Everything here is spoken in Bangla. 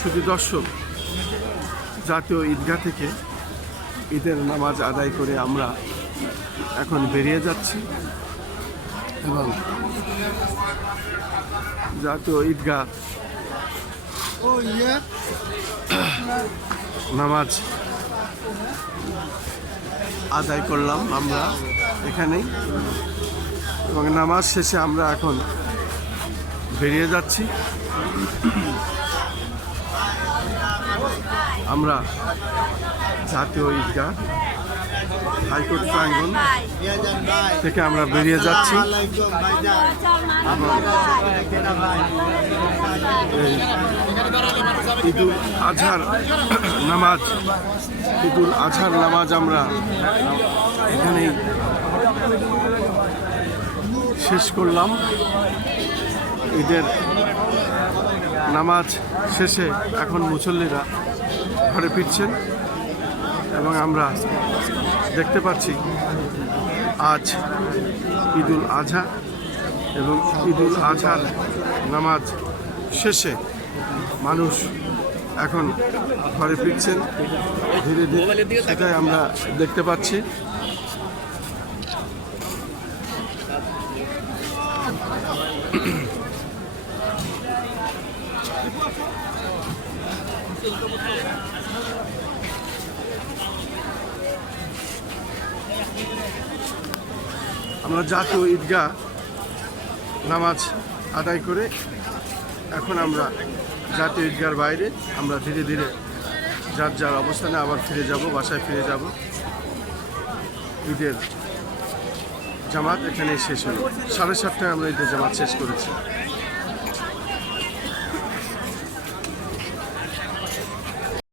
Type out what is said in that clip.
শুধু দর্শক, জাতীয় ঈদগাহ থেকে ঈদের নামাজ আদায় করে আমরা এখন বেরিয়ে যাচ্ছি এবং জাতীয় ঈদগাহ নামাজ আদায় করলাম আমরা এখানেই এবং নামাজ শেষে আমরা এখন বেরিয়ে যাচ্ছি। আমরা জাতীয় ঈদগাহ হাইকোর্ট প্রাঙ্গণ থেকে আমরা বেরিয়ে যাচ্ছি। ঈদুল আজহার নামাজ আমরা এখানেই শেষ করলাম। ঈদের নামাজ শেষে এখন মুসল্লিরা ঘরে ফিরছেন এবং আমরা দেখতে পাচ্ছি আজ ঈদুল আজহা এবং ঈদুল আজহার নামাজ শেষে মানুষ এখন ঘরে ফিরছেন ধীরে ধীরে, সেটাই আমরা দেখতে পাচ্ছি। আমরা জাতীয় ঈদগাহ নামাজ আদায় করে এখন আমরা জাতীয় ঈদগাহর বাইরে আমরা ধীরে ধীরে যার যার অবস্থানে আবার ফিরে যাব, বাসায় ফিরে যাব। ঈদের জামাত এখানে শেষ হলো, 7:30টায় আমরা ঈদের জামাত শেষ করেছি।